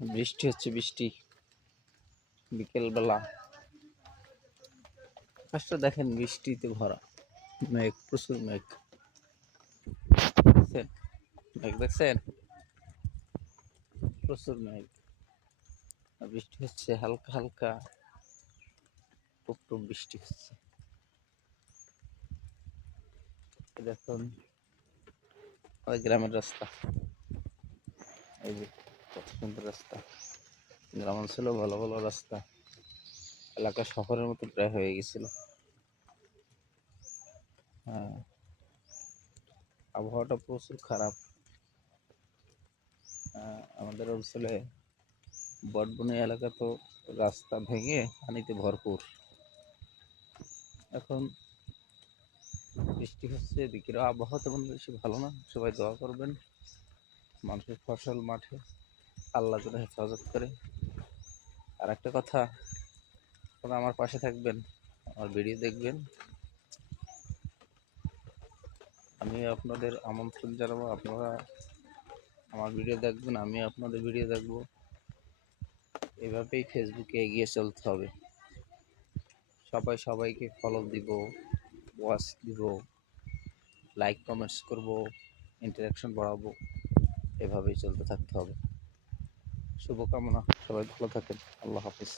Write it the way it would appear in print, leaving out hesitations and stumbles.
বৃষ্টি হচ্ছে, বৃষ্টি বিকেলবেলা। আকাশটা দেখেন বৃষ্টিতে ভরা, মেঘ, প্রচুর মেঘ। দেখছেন? মেঘ দেখছেন? প্রচুর মেঘ। আর বৃষ্টি হচ্ছে হালকা হালকা, টুপ টুপ বৃষ্টি হচ্ছে। দেখুন ওই গ্রামের রাস্তা, এই যে কত সুন্দর রাস্তা। গ্রাম অঞ্চলেও ভালো ভালো রাস্তা, এলাকা শহরের মতো প্রায় হয়ে গেছিল। হ্যাঁ, আবহাওয়াটা প্রচুর খারাপ। আমাদের অঞ্চলে বটবনি এলাকা তো রাস্তা ভেঙে পানিতে ভরপুর। এখন বৃষ্টি হচ্ছে, এদিকের আবহাওয়া তেমন বেশি ভালো না। সবাই দোয়া করবেন মানুষের ফসল মাঠে আল্লাহ যেন হেফাজত করে। আর একটা কথা, আপনারা আমার পাশে থাকবেন, আমার ভিডিও দেখবেন। আমি আপনাদের আমন্ত্রণ জানাবো, আপনারা আমার ভিডিও দেখবেন, আমি আপনাদের ভিডিও দেখব। এভাবেই ফেসবুকে এগিয়ে চলতে হবে। সবাই সবাইকে ফলো দিব, ওয়াচ দিব, লাইক কমেন্টস করব, ইন্টারাকশন বাড়াবো। এভাবেই চলতে থাকতে হবে। শুভকামনা, সবাই ভালো থাকেন। আল্লাহ হাফিজ।